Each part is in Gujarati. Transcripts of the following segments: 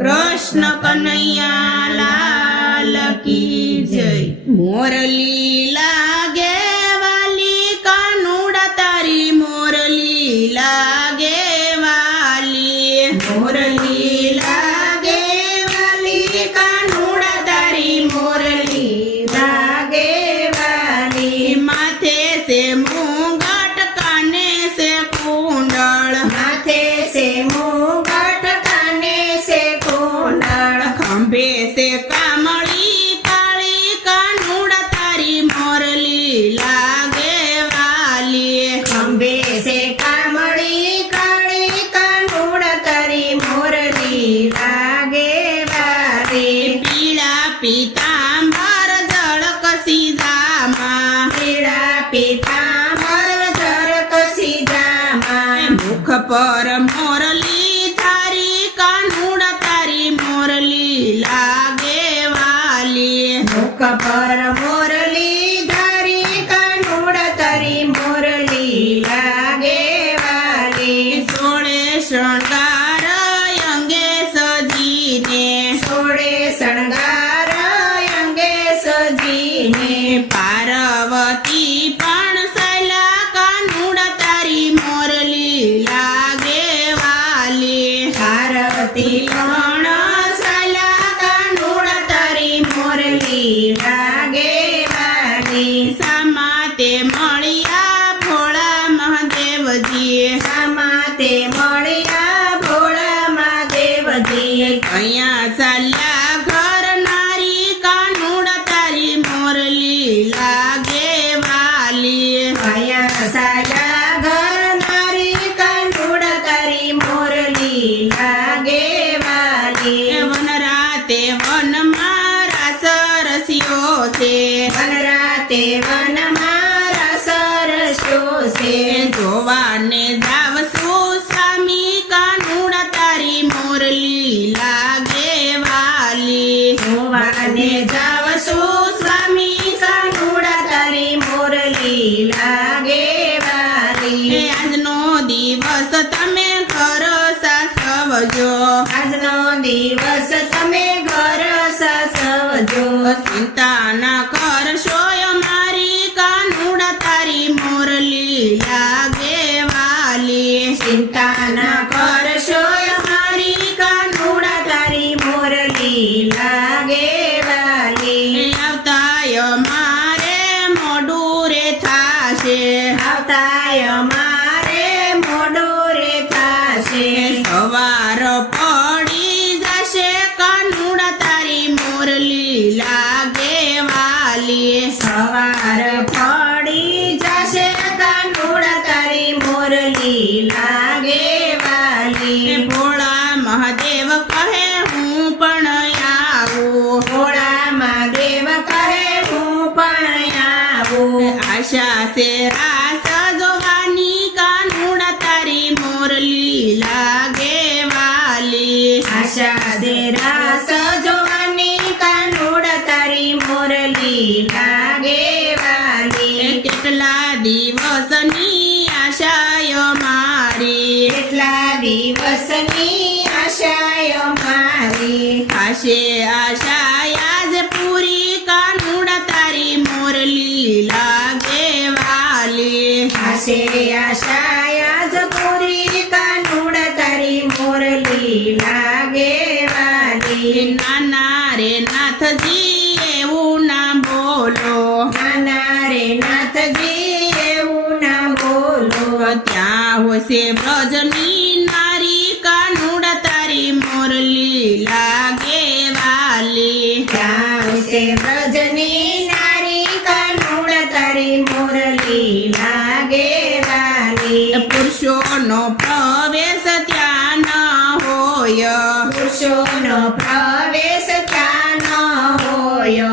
कृष्ण कन्हैया लाल की जय। मोरली लागे वाली कानूड़ा तारी मोरली लागे वाली। मोरली लागे वाली कानूड़ा तारी मोरली लागे वाली। माथे से मुंगट काने से कुंडल माथे से मुंगट काने से कुंडल। खंभे से कामड़ी काली कानूड़ा तारी मोरली लागे वाली। खंभे से कामड़ी काली कानूड़ा तारी मोरली लागे वाली। पीड़ा पीतांबर जड़क सीधामा पीड़ा पीतांबर जड़क सीधामा। मुख पर मोरली थारी कानूड़ा तारी मोरली लागे वाली। मुख पर मोरली धारी कानूड़ा तारी मोरली लागे वाली। सोळे शृंगार अंगे सजीने सोड़े शणगार अंगे सजीने। पार्वती पण सैला कानूड़ा तारी मोरली लागे वाली। पार्वती पण सैला कानूड़ा तारी मोरली लागे वाली। समाते मळिया भोळा महादेवजी समाते मळिया भोळा महादेवजी। कया चाल्या घर नारी कानूड़ा तारी मोरली लागे वाली। कया साया घर नारी कानूड़ा तारी मोरली लागे वाली। वनराते वन मारा सरसियो से वनराते वन मारा सरस्यो से। જોવાને જાવસુ સ્વામી કાનૂડા તારી મોરલી લાગે વાલી। જોવાને જાવસુ સ્વામી કાનૂડા તારી મોરલી લાગે વાલી। આજનો દિવસ તમે ઘર સાસવજો આજનો દિવસ તમે ઘર સાસવજો। ચિંતા ના કરશો અમારી કાનૂડા તારી મોરલી લાગે વાલી। ચિંતા ન કરશો અમારી કાનૂડા તારી મોરલી લાગે વાલી। આવતાય મારે મોડું રે થાશે આવતાય અમારે મોડો રે થાશે। સવાર પડી જશે કાનૂડા તારી મોરલી લાગે વાલી। સવાર પડી જશે કાનૂડા તારી મોરલી લાગે વાલી। ભોળા મહાદેવ કહે હું પણ આવું। ભોળા મહાદેવ કહે હું પણ આવું। આશા છે રાસ જોવાની કાનૂડા તારી મોરલી લાગે વાલી। આશા છે રાસ જોવાની કાનૂડા તારી મોરલી લાગે વાલી। કેટલા દિવસની આશાય મારી કેટલા દિવસની આશાય મારી। આશે આશા આજ પૂરી કાનૂડા તારી મોરલી લાગે વાલી। આશે આશાય જ પૂરી કાનૂડા તારી મોરલી લાગે વાલી। નાના રે નાથજી એવું ના બોલો નાના રે નાથજી એવું ના બોલો। ત્યાં હોશે વ્રજની નારી કાનૂડા તારી મોરલી લાગે વાલી। ત્યાં છે વ્રજની નારી કાનૂડા તારી મોરલી લાગે વાલી। પુરુષોનો પ્રવેશ ત્યાં ન હોય પુરુષોનો પ્રવેશ ત્યાં ન હોય।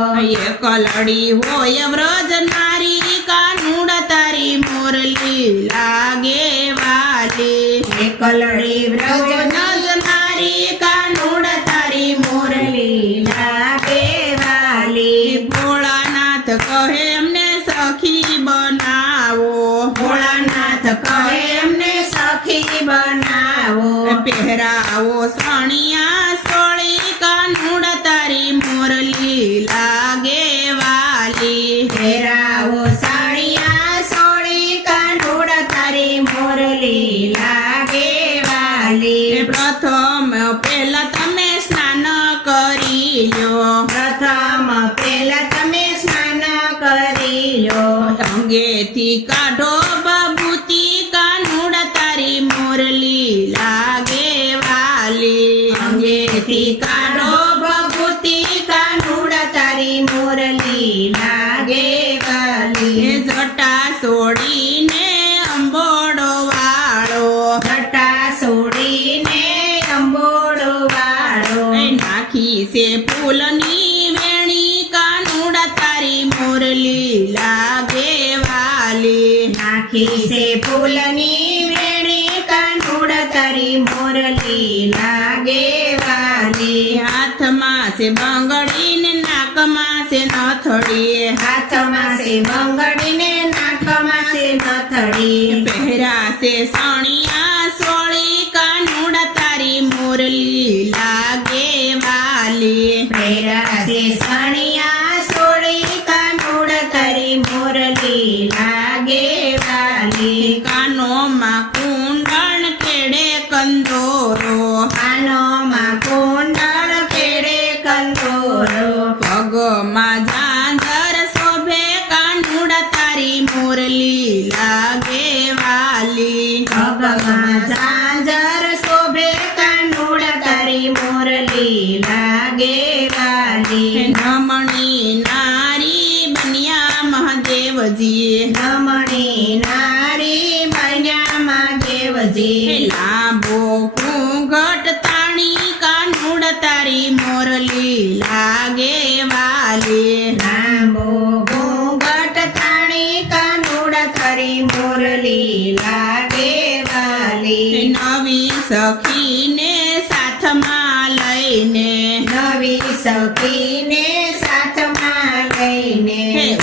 એકલડી હોય વ્રજ નારી કાનૂડા તારી મોરલી લાગે વાલી। એકલડી વ્રજ નારી કાનૂડા તારી મોરલી લાગે વાલી। ભોળાનાથ કહે એમને સખી બનાવો ભોળાનાથ કહે એમને સખી બનાવો। પહેરાવો સણિયા સોળે પહેલા તમે સ્નાન કરી લો. પ્રથમ પેલા તમે સ્નાન કરી લો. અંગેથી કાઢો બબૂતી કાનુડા તારી મોરલી લાગે વાલી. અંગેથી કાઢો બબૂતી કાનુડા તારી મોરલી લાગે વાલી. જટા સોડીને અંબોડો વાળો. જટા સોડીને અંબોડો વાળો. નાખી છે ફૂલની વેણી કાનુડા તારી મોરલી લાગે વાલી. નાખી છે ફૂલની વેણી કાનુડા તારી મોરલી લાગે વાલી. હાથમાં છે બંગડી ને નાકમાં છે નથડી. હાથમાં છે બંગડીને નાકમાં છે નથડી. પહેરાશે સણિયા સોળી કાનુડા તારી મોરલી લાગે વાલી. પહેરાશે સણિયા સોળી કાનુડા તારી મોરલી લાગે વાલી. કાનોમાં કુંડળ કેડે કંદોરો. કાનોમાં કુંડળ કેડે કંદોરો. પગમાં ઝાંઝર શોભે કાનુડા તારી મોરલી લાગે વાલી. પગમાં ઝાંઝર શોભે કાનુડા તારી મોરલી લાગે વાલી. નમણી નારી બન્યા મહાદેવજી. નમણી નારી બન્યા મહાદેવજી. લાંબો ઘૂંઘટ તાણી કાનુડા તારી મોરલી લાગે વાલી. લાંબો ઘૂંઘટ તાણી કાનુડા તારી મોરલી લાગે વાલી. નવી સખીને સાથમાં લઈને. નવી સખીને સાથમાં લઈને.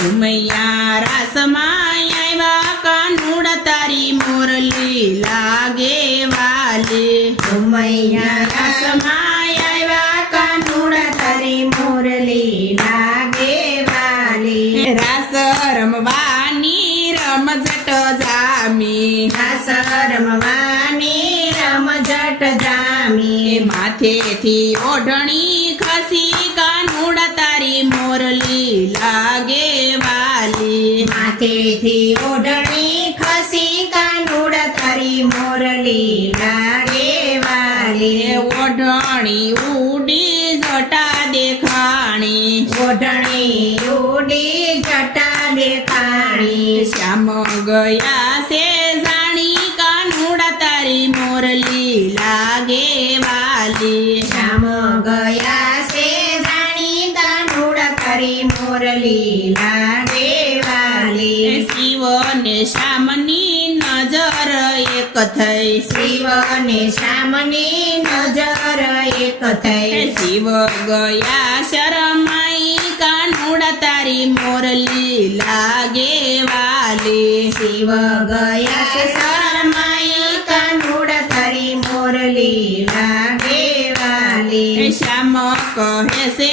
ઉમૈયા રાસમાં આવ્યા કાનુડા તારી મોરલી લાગે વાલી. ઉમૈયા રાસમાં આવ્યા કાનુડા તારી મોરલી લાગે વાલી. રાસ રમવાની રમઝટ જામી. રાસ રમવાની રમઝટ જામી. માથેથી ઓઢણી ખસી કાનુડા તારી મોરલી લાગે વાલી. માથેથી ઓઢણી ખસી કાનુડા તારી મોરલી લાગે વાલી. ઓઢણી ઉડી જટા દેખાણી. ઓઢણી ઉડી જટા દેખાણી. શ્યામ ગયા છે જાણી કાનુડા તારી મોરલી લાગે વાલી. શ્યામ ગયા છે જાણી કાનુડા તારી મોરલી લાગે વાલી. શિવ ને શ્યામની નજર એક થઈ. શિવ ને શ્યામની નજર એક થઈ. શિવ ગયા શરમાઈ કાનુડા તારી મોરલી લાગે વાલી. શિવ ગયા છે શરમાઈ કાનુડા તારી મોરલી લાગે વાલી. શ્યામ કહે છે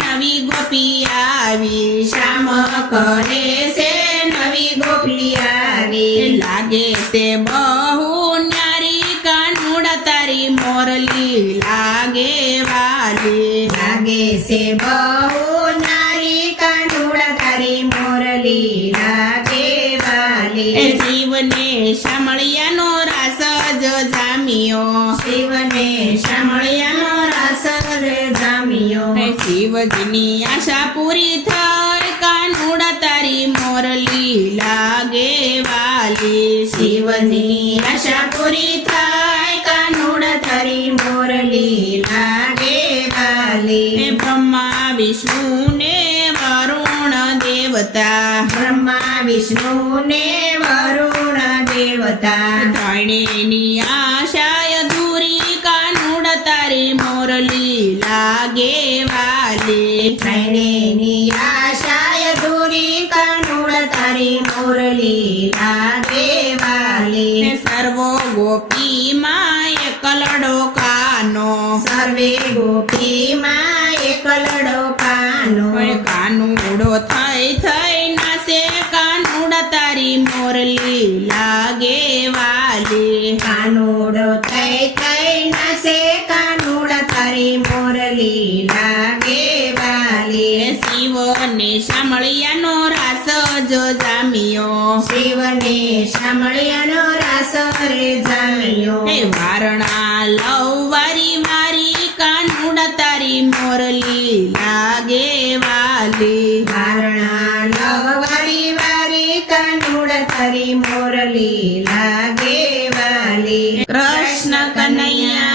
નવી ગોપી આવી. શ્યામ કહે છે નવી ગોપી આવી. લાગે તે બહુ ન્યારી કાનુડા તારી મોરલી લાગે વાલી. લાગે છે બહુ નારી કાનુડા તારી મોરલી લાગે વાલી. શિવને શામળિયાનો રાસ જ જામ્યો. શિવને શામળિયાનો રાસ જામ્યો. શિવજીની આશા પૂરી થઈ કાનુડા તારી મોરલી લાગે વાલી. શિવની આશા પૂરી થાય કાનુડા તારી મોરલી લાગે વાલી. બ્રહ્મા વિષ્ણુ ને વરુણ દેવતા. બ્રહ્મા વિષ્ણુ ને વરુણ દેવતા. ત્રણેયની આશાય દૂરી કાનુડા તારી મોરલી લાગે વાલી. ત્રણેયની આશાય દૂરી કાનુડા તારી મોરલી લાગે વાલી. સર્વો ગોપી માં એકલડો કાનો. સર્વે ગોપીમાં એકલડો કાનો. કાનુડો થઈ થઈ નાસે કાનુડા તારી મોરલી લાગે વાલી. કાનુડો થઈ થઈ નાસે કાનુડા તારી મોરલી લાગે વાલી શિવને શામળિયાનો રાસ જો જામ્યો શિવને શામળિયાનો રાસ રે જામ્યો હે વારણા લવવારી મારી કાનુડા તારી મોરલી લાગે વાલી વારણા લવવારી વારી કાનુડ તારી મોરલી લાગે વાલી કૃષ્ણ કનૈયા